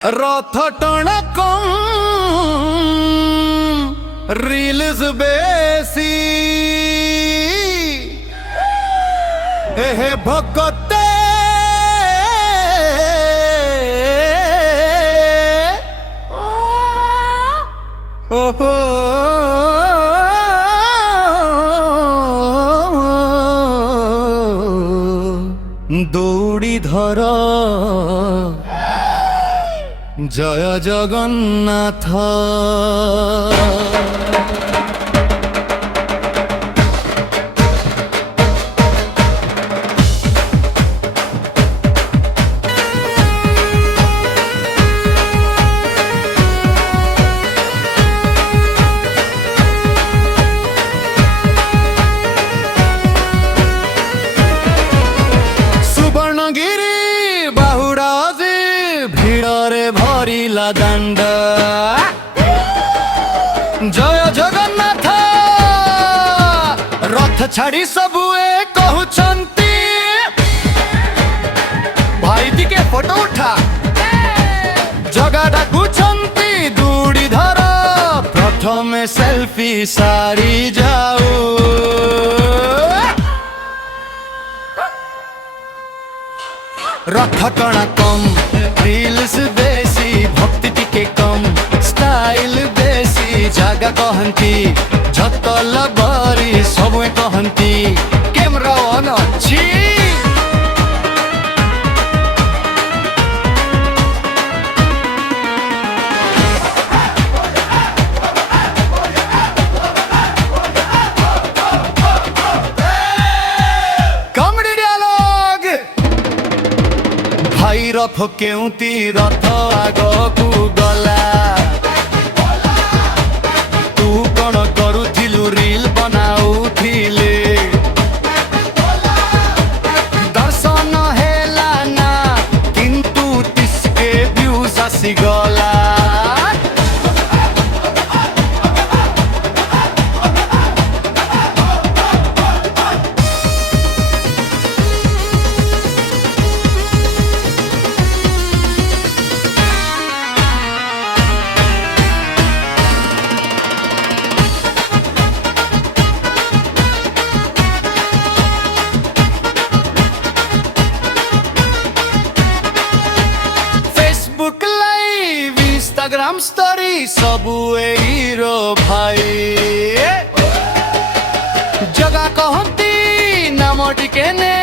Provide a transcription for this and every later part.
रथ टणा कम reels बेसी हे भगते ओहो दौड़ी धर जय जगन्नाथ। सुवर्णगिरी बाहुडाजी भिड़रे भरिला दाण्ड जय जगन्नाथ रथ छाड़ी सबुए कहउछंती भाई दिके फोटो उठा जगा डाकुछंती दूड़ी धर प्रथमे सेल्फी सारी जाऊ रथ टणा कम रील्स बेसी भक्ति टिके कम स्टाइल बेसी जागा कहंती झतल बरी सबे कहंती कैमरा ऑन अछि भाई रथ केउती रथ आगकू गला तू कौन करुथिलु रील बनाउथिले दर्शन हेला ना किंतु तिसके व्यूज आसी गला इंस्टाग्राम स्टोरी सबु हीरो भाई जगह कहती नाम टिके ने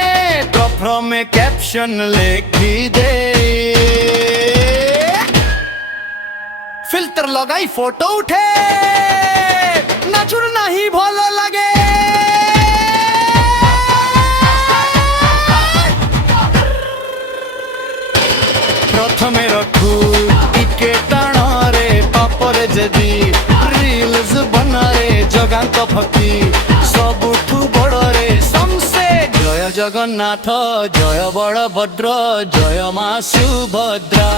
प्रथमे कैप्शन लिखी दे फिल्टर लगाई फोटो उठे नाचुर नहीं भलो लगे प्रथमे रखू टिके टाणरे पापरे जदी रील्स बनाए जगांत फकी सबुठू बड़रे समसे जय जगन्नाथ जय बड़भद्र जय मां सुभद्रा।